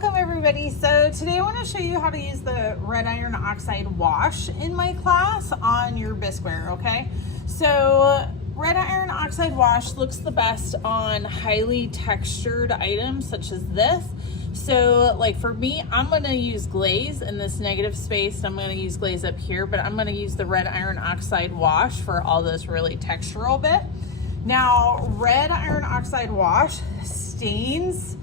Welcome everybody. So today I want to show you how to use the red iron oxide wash in my class on your bisqueware, okay? So red iron oxide wash looks the best on highly textured items such as this. So like for me, I'm going to use glaze in this negative space. I'm going to use glaze up here, but I'm going to use the red iron oxide wash for all this really textural bit. Now, red iron oxide wash stains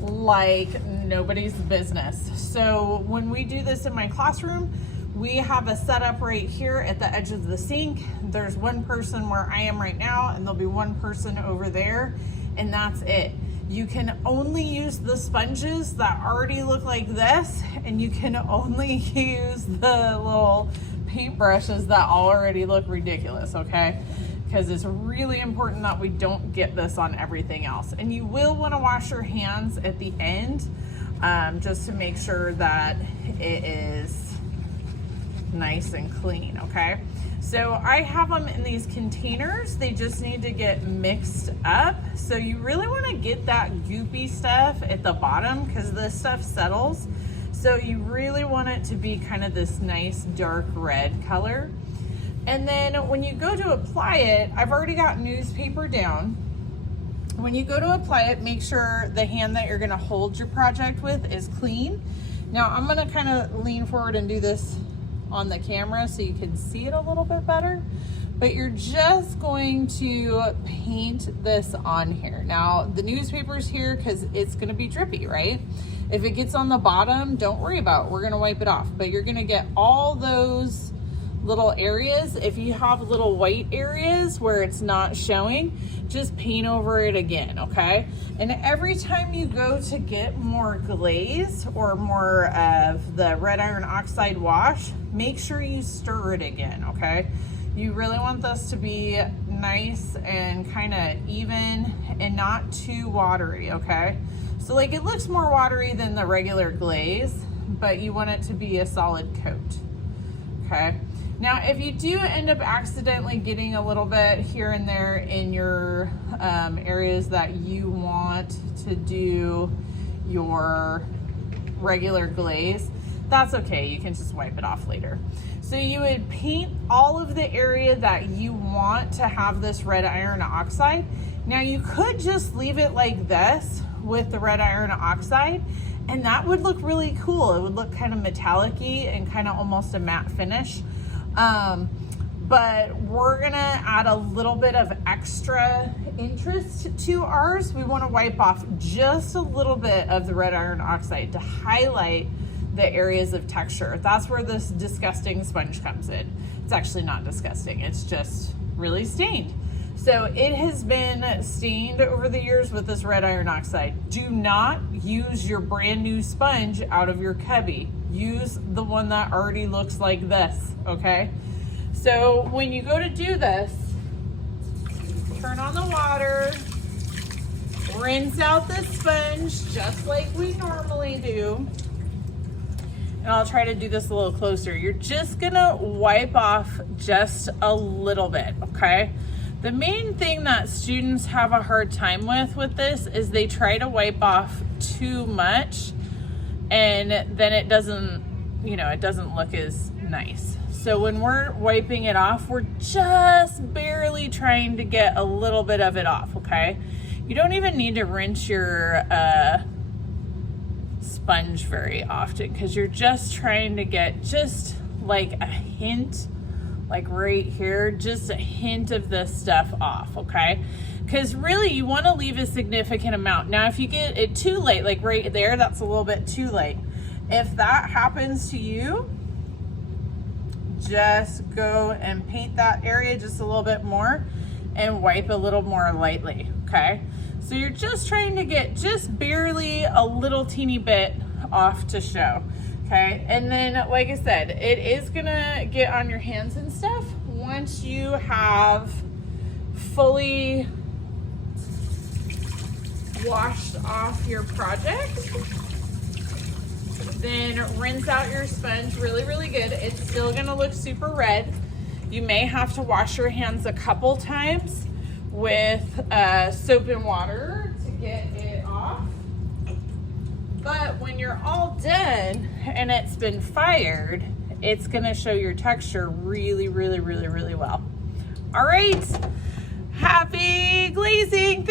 like nobody's business. So when we do this in my classroom, we have a setup right here at the edge of the sink. There's one person where I am right now, and there'll be one person over there, and that's it. You can only use the sponges that already look like this, and you can only use the little paintbrushes that already look ridiculous, okay? Because it's really important that we don't get this on everything else. And you will want to wash your hands at the end just to make sure that it is nice and clean, okay? So I have them in these containers. They just need to get mixed up. So you really want to get that goopy stuff at the bottom because this stuff settles. So you really want it to be kind of this nice dark red color. And then when you go to apply it, I've already got newspaper down. When you go to apply it, make sure the hand that you're gonna hold your project with is clean. Now I'm gonna kind of lean forward and do this on the camera so you can see it a little bit better. But you're just going to paint this on here. Now the newspaper's here because it's gonna be drippy, right? If it gets on the bottom, don't worry about it. We're gonna wipe it off. But you're gonna get all those little areas. If you have little white areas where it's not showing, just paint over it again, okay? And every time you go to get more glaze or more of the red iron oxide wash, make sure you stir it again, okay? You really want this to be nice and kind of even and not too watery, okay? So like it looks more watery than the regular glaze, but you want it to be a solid coat, okay? Now, if you do end up accidentally getting a little bit here and there in your areas that you want to do your regular glaze, that's okay. You can just wipe it off later. So you would paint all of the area that you want to have this red iron oxide. Now, you could just leave it like this with the red iron oxide, and that would look really cool. It would look kind of metallic-y and kind of almost a matte finish. But we're gonna add a little bit of extra interest to ours. We want to wipe off just a little bit of the red iron oxide to highlight the areas of texture. That's where this disgusting sponge comes in. It's actually not disgusting, it's just really stained. So it has been stained over the years with this red iron oxide. Do not use your brand new sponge out of your cubby. Use the one that already looks like this, okay? So when you go to do this, turn on the water, rinse out the sponge just like we normally do. And I'll try to do this a little closer. You're just gonna wipe off just a little bit, okay? The main thing that students have a hard time with this is they try to wipe off too much and then it doesn't, you know, it doesn't look as nice. So when we're wiping it off, we're just barely trying to get a little bit of it off, okay? You don't even need to rinse your sponge very often because you're just trying to get just like a hint, like right here, just a hint of this stuff off, okay? Because really you want to leave a significant amount. Now if you get it too late, like right there, that's a little bit too late. If that happens to you, just go and paint that area just a little bit more and wipe a little more lightly, okay? So you're just trying to get just barely a little teeny bit off to show, okay? And then, like I said, it is gonna get on your hands and stuff once you have fully washed off your project. Then rinse out your sponge really, really good. It's still gonna look super red. You may have to wash your hands a couple times with soap and water to get it off. But when you're all done and it's been fired, it's gonna show your texture really, really, really, really well. All right, happy glazing.